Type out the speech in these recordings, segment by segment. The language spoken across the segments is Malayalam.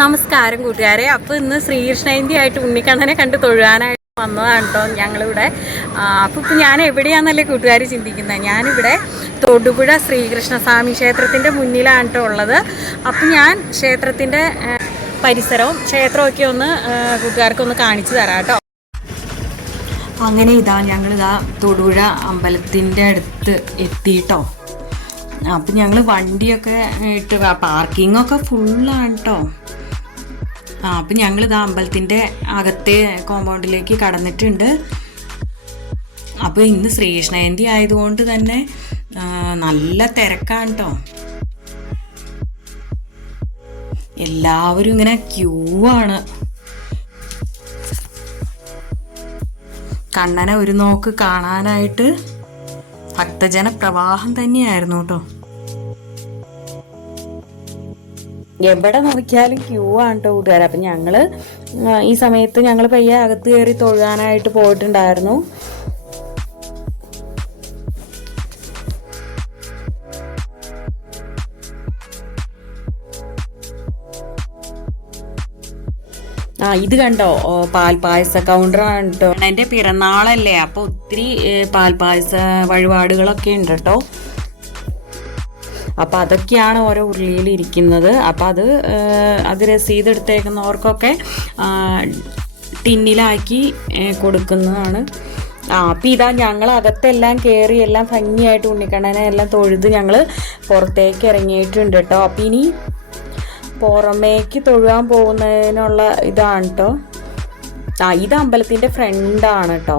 നമസ്കാരം കൂട്ടുകാരെ. അപ്പോൾ ഇന്ന് ശ്രീകൃഷ്ണ ജയന്തി ആയിട്ട് ഉണ്ണിക്കണ്ണനെ കണ്ട് തൊഴുവാനായിട്ട് വന്നതാണ് കേട്ടോ ഞങ്ങളിവിടെ. അപ്പോൾ ഇപ്പോൾ ഞാൻ എവിടെയാണെന്നല്ലേ കൂട്ടുകാർ ചിന്തിക്കുന്നത്. ഞാനിവിടെ തൊടുപുഴ ശ്രീകൃഷ്ണസ്വാമി ക്ഷേത്രത്തിൻ്റെ മുന്നിലാണ് കേട്ടോ ഉള്ളത്. അപ്പോൾ ഞാൻ ക്ഷേത്രത്തിൻ്റെ പരിസരവും ക്ഷേത്രമൊക്കെ ഒന്ന് കൂട്ടുകാർക്കൊന്ന് കാണിച്ചു തരാം കേട്ടോ. അങ്ങനെ ഞങ്ങളിതാ തൊടുപുഴ അമ്പലത്തിൻ്റെ അടുത്ത് എത്തിയിട്ടോ. അപ്പം ഞങ്ങൾ വണ്ടിയൊക്കെ ഇട്ട് പാർക്കിങ്ങൊക്കെ ഫുള്ളാണ് കേട്ടോ. അപ്പം ഞങ്ങളിതാ അമ്പലത്തിൻ്റെ അകത്തെ കോമ്പൗണ്ടിലേക്ക് കടന്നിട്ടുണ്ട്. അപ്പോൾ ഇന്ന് ശ്രീകൃഷ്ണ ജയന്തി ആയതുകൊണ്ട് തന്നെ നല്ല തിരക്കാണ് കേട്ടോ. എല്ലാവരും ഇങ്ങനെ ക്യൂ ആണ്. കണ്ണനെ ഒരു നോക്ക് കാണാനായിട്ട് ഭക്തജന പ്രവാഹം തന്നെയായിരുന്നു കേട്ടോ. എവിടെ നോക്കിയാലും ക്യൂ ആണ് കേട്ടോ കൂട്ടുകാർ. അപ്പം ഞങ്ങൾ ഈ സമയത്ത് ഞങ്ങൾ പയ്യെ അകത്ത് കയറി തൊഴുകാനായിട്ട് പോയിട്ടുണ്ടായിരുന്നു. ഇത് കണ്ടോ, പാൽപ്പായസ കൗണ്ടറാണ് കേട്ടോ. എൻ്റെ പിറന്നാളല്ലേ, അപ്പോൾ ഒത്തിരി പാൽപ്പായസ വഴിപാടുകളൊക്കെ ഉണ്ട് കേട്ടോ. അപ്പം അതൊക്കെയാണ് ഓരോ ഉരുളിയിൽ ഇരിക്കുന്നത്. അപ്പം അത് രസീത് എടുത്തേക്കുന്നവർക്കൊക്കെ ടിന്നിലാക്കി കൊടുക്കുന്നതാണ്. അപ്പം ഞങ്ങൾ അകത്തെല്ലാം കയറി എല്ലാം ഭംഗിയായിട്ട് ഉണ്ണിക്കണ്ണനെ എല്ലാം തൊഴുത് ഞങ്ങൾ പുറത്തേക്ക് ഇറങ്ങിയിട്ടുണ്ട് കേട്ടോ. അപ്പം ഇനി പുറമേക്ക് തൊഴുവാൻ പോകുന്നതിനുള്ള ഇതാണ് കേട്ടോ. ഇത് അമ്പലത്തിൻ്റെ ഫ്രണ്ടാണ് കേട്ടോ.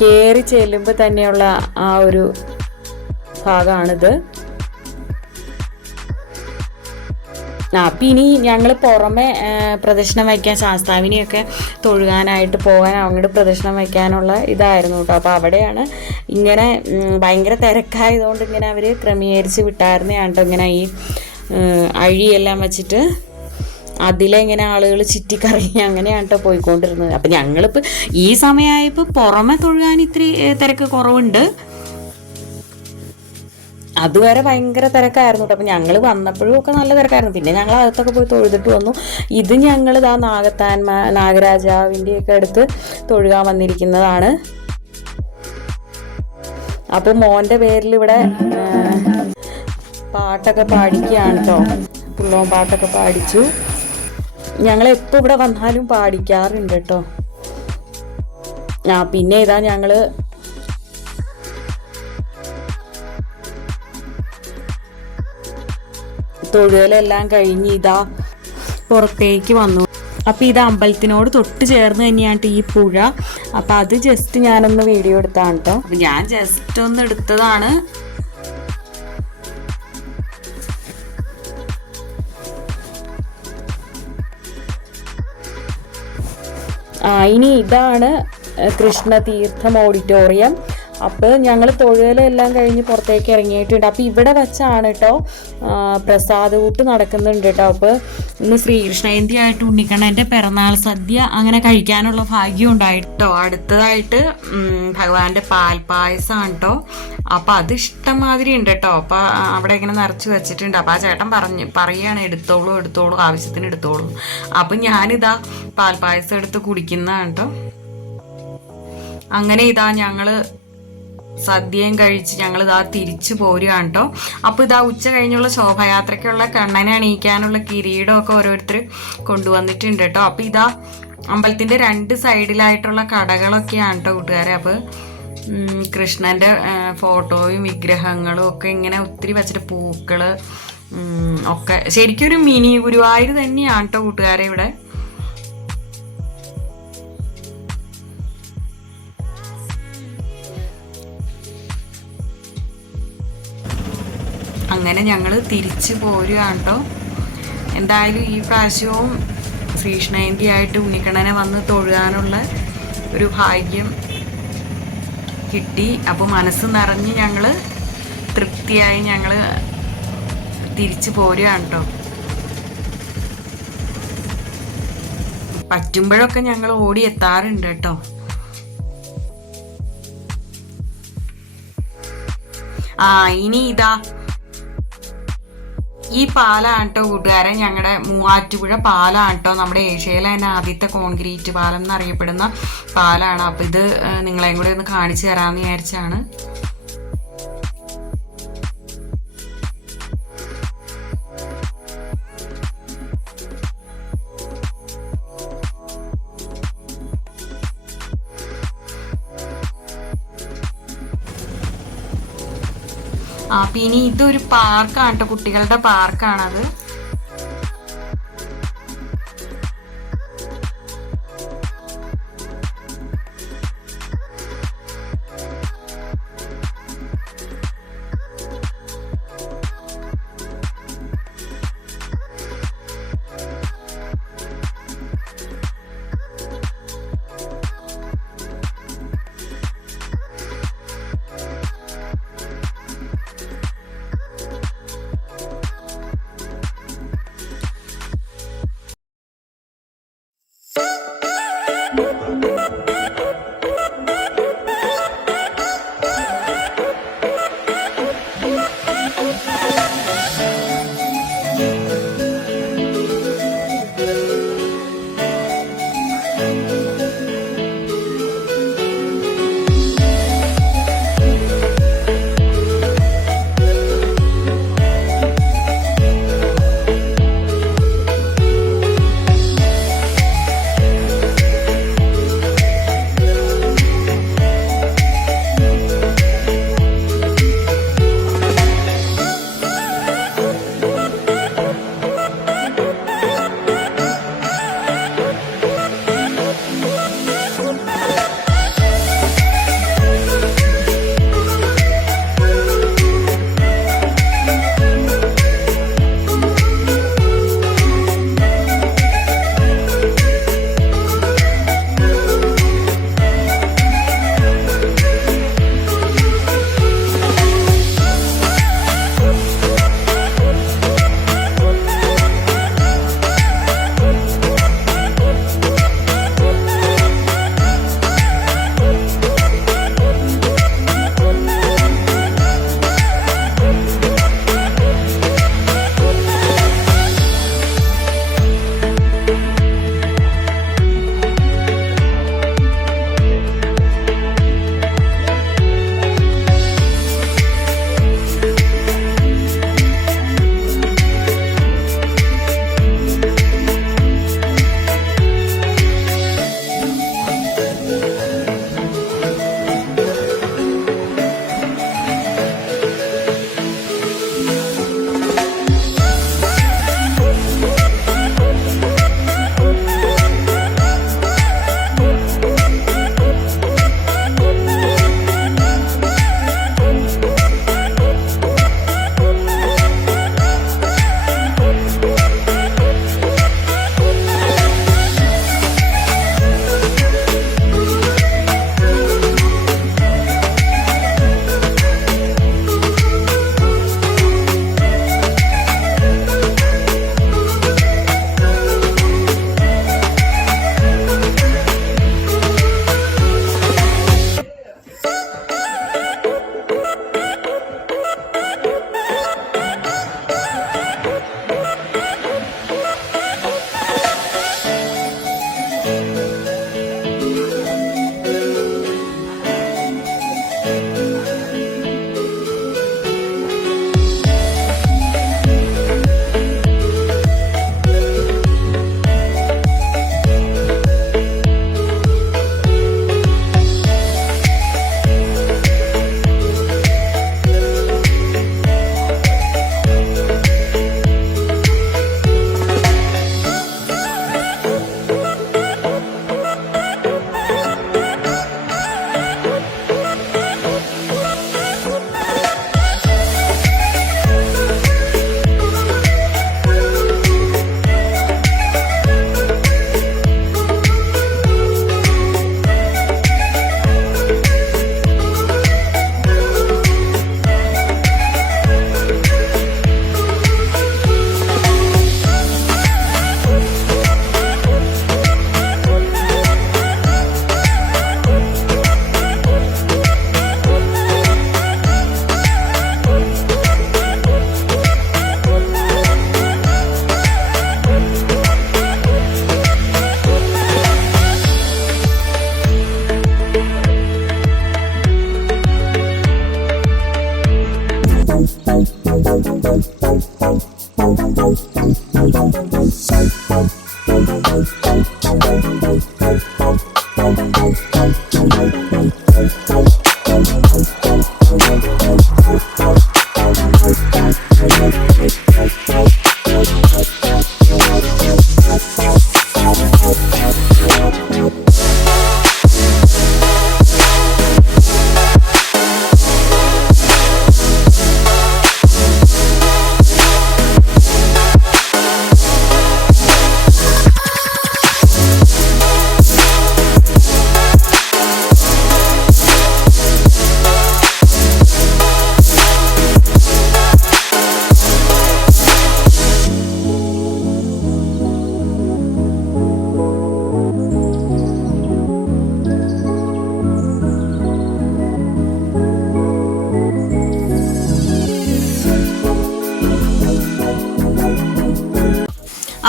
കയറി ചെല്ലുമ്പോൾ തന്നെയുള്ള ആ ഒരു ഭാഗമാണിത്. അപ്പം ഇനി ഞങ്ങൾ പുറമെ പ്രദക്ഷിണം വയ്ക്കാൻ ശാസ്താവിനെയൊക്കെ തൊഴുകാനായിട്ട് പോകാൻ അങ്ങോട്ട് പ്രദക്ഷിണം വയ്ക്കാനുള്ള ഇതായിരുന്നു കേട്ടോ. അപ്പോൾ അവിടെയാണ് ഇങ്ങനെ ഭയങ്കര തിരക്കായതുകൊണ്ട് ഇങ്ങനെ അവർ ക്രമീകരിച്ച് വിട്ടായിരുന്നതാണ് കേട്ടോ. ഇങ്ങനെ ഈ അഴിയെല്ലാം വെച്ചിട്ട് അതിലിങ്ങനെ ആളുകൾ ചുറ്റിക്കറങ്ങി അങ്ങനെയാണ് കേട്ടോ പോയിക്കൊണ്ടിരുന്നത്. അപ്പം ഞങ്ങളിപ്പോൾ ഈ സമയമായപ്പോൾ പുറമെ തൊഴുകാൻ ഇത്തിരി തിരക്ക് കുറവുണ്ട്. അതുവരെ ഭയങ്കര തിരക്കായിരുന്നു കേട്ടോ. അപ്പം ഞങ്ങൾ വന്നപ്പോഴും ഒക്കെ നല്ല തിരക്കായിരുന്നു. പിന്നെ ഞങ്ങൾ അകത്തൊക്കെ പോയി തൊഴുതിട്ട് വന്നു. ഇത് ഞങ്ങൾ നാഗരാജാവിൻ്റെയൊക്കെ അടുത്ത് തൊഴുകാൻ വന്നിരിക്കുന്നതാണ്. അപ്പോൾ മോൻ്റെ പേരിൽ ഇവിടെ പാട്ടൊക്കെ പാടിക്കുകയാണ് കേട്ടോ. പുള്ളോൻ പാട്ടൊക്കെ പാടിച്ചു. ഞങ്ങളെപ്പോൾ ഇവിടെ വന്നാലും പാടിക്കാറുണ്ട് കേട്ടോ. പിന്നെ ഞങ്ങൾ തൊഴുകലെല്ലാം കഴിഞ്ഞ് പുറത്തേക്ക് വന്നു. അപ്പം അമ്പലത്തിനോട് തൊട്ട് ചേർന്ന് തന്നെയാണ് ഈ പുഴ. അപ്പം അത് ജസ്റ്റ് ഞാനൊന്ന് വീഡിയോ എടുത്താണ് കേട്ടോ. അപ്പം ഞാൻ ജസ്റ്റ് ഒന്ന് എടുത്തതാണ്. ഇനി ഇതാണ് കൃഷ്ണതീർത്ഥം ഓഡിറ്റോറിയം. അപ്പോൾ ഞങ്ങൾ തൊഴുകലെല്ലാം കഴിഞ്ഞ് പുറത്തേക്ക് ഇറങ്ങിയിട്ടുണ്ട്. അപ്പോൾ ഇവിടെ വെച്ചാണ് കേട്ടോ പ്രസാദകൂട്ട് നടക്കുന്നുണ്ട് കേട്ടോ. അപ്പോൾ ഇന്ന് ശ്രീകൃഷ്ണ ജയന്തി ആയിട്ട് ഉണ്ണിക്കണ്ണൻ്റെ പിറന്നാൾ സദ്യ അങ്ങനെ കഴിക്കാനുള്ള ഭാഗ്യം ഉണ്ടായിട്ടോ. അടുത്തതായിട്ട് ഭഗവാന്റെ പാൽപ്പായസമാണ് കേട്ടോ. അപ്പോൾ അത് ഇഷ്ടംമാതിരി ഉണ്ട് കേട്ടോ. അപ്പോൾ അവിടെ ഇങ്ങനെ നിറച്ച് വെച്ചിട്ടുണ്ട്. അപ്പോൾ ആ ചേട്ടൻ പറയുകയാണ് എടുത്തോളൂ ആവശ്യത്തിന് എടുത്തോളൂ. അപ്പം ഞാനിതാ പാൽപ്പായസം എടുത്ത് കുടിക്കുന്നതാണ് കേട്ടോ. അങ്ങനെ ഞങ്ങൾ സദ്യയും കഴിച്ച് ഞങ്ങൾ തിരിച്ചു പോരുകയാണ് കേട്ടോ. അപ്പോൾ ഉച്ച കഴിഞ്ഞുള്ള ശോഭയാത്രയ്ക്കുള്ള കണ്ണനെ അണിയിക്കാനുള്ള കിരീടമൊക്കെ ഓരോരുത്തർ കൊണ്ടുവന്നിട്ടുണ്ട് കേട്ടോ. അപ്പോൾ അമ്പലത്തിൻ്റെ രണ്ട് സൈഡിലായിട്ടുള്ള കടകളൊക്കെയാണ് കേട്ടോ കൂട്ടുകാരെ. അപ്പോൾ കൃഷ്ണൻ്റെ ഫോട്ടോയും വിഗ്രഹങ്ങളും ഒക്കെ ഇങ്ങനെ ഒത്തിരി വെച്ചിട്ട് പൂക്കൾ ഒക്കെ ശരിക്കും ഒരു മിനി ഗുരുവായൂർ തന്നെയാണ് കേട്ടോ കൂട്ടുകാരെ ഇവിടെ. അങ്ങനെ ഞങ്ങൾ തിരിച്ചു പോരുകയാണ് കേട്ടോ. എന്തായാലും ഈ പ്രാവശ്യവും ശ്രീകൃഷ്ണ ജയന്തി ആയിട്ട് ഉണ്ണിക്കണ്ണനെ വന്ന് തൊഴുകാനുള്ള ഒരു ഭാഗ്യം കിട്ടി. അപ്പോൾ മനസ്സ് നിറഞ്ഞ് ഞങ്ങൾ തൃപ്തിയായി ഞങ്ങൾ തിരിച്ചു പോരുകയാണ് കേട്ടോ. പറ്റുമ്പോഴൊക്കെ ഞങ്ങൾ ഓടി എത്താറുണ്ട് കേട്ടോ. ഇനി ഈ പാലാണ് കേട്ടോ കൂട്ടുകാരൻ, ഞങ്ങളുടെ മൂവാറ്റുപുഴ പാലാണ് കേട്ടോ, നമ്മുടെ ഏഷ്യയിലെ തന്നെ ആദ്യത്തെ കോൺക്രീറ്റ് പാലം എന്നറിയപ്പെടുന്ന പാലാണ്. അപ്പം ഇത് നിങ്ങളെയും കൂടെ ഒന്ന് കാണിച്ചു തരാമെന്ന് വിചാരിച്ചാണ്. പിന്നെ ഇതൊരു പാർക്കാണ് കേട്ടോ, കുട്ടികളുടെ പാർക്കാണത്.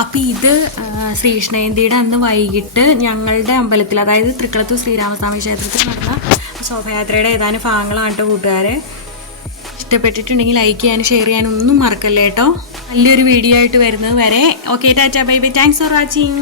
അപ്പോൾ ഇത് ശ്രീകൃഷ്ണജയന്തിയുടെ അന്ന് വൈകിട്ട് ഞങ്ങളുടെ അമ്പലത്തിൽ, അതായത് തൃക്കളത്തൂർ ശ്രീരാമസ്വാമി ക്ഷേത്രത്തിൽ നടന്ന ശോഭയാത്രയുടെ ഏതാനും ഭാഗങ്ങളാണ് കേട്ടോ കൂട്ടുകാരെ. ഇഷ്ടപ്പെട്ടിട്ടുണ്ടെങ്കിൽ ലൈക്ക് ചെയ്യാനും ഷെയർ ചെയ്യാനും ഒന്നും മറക്കല്ലേ കേട്ടോ. നല്ലൊരു വീഡിയോ ആയിട്ട് വരുന്നത് വരെ okay, tata bye bye, thanks for watching.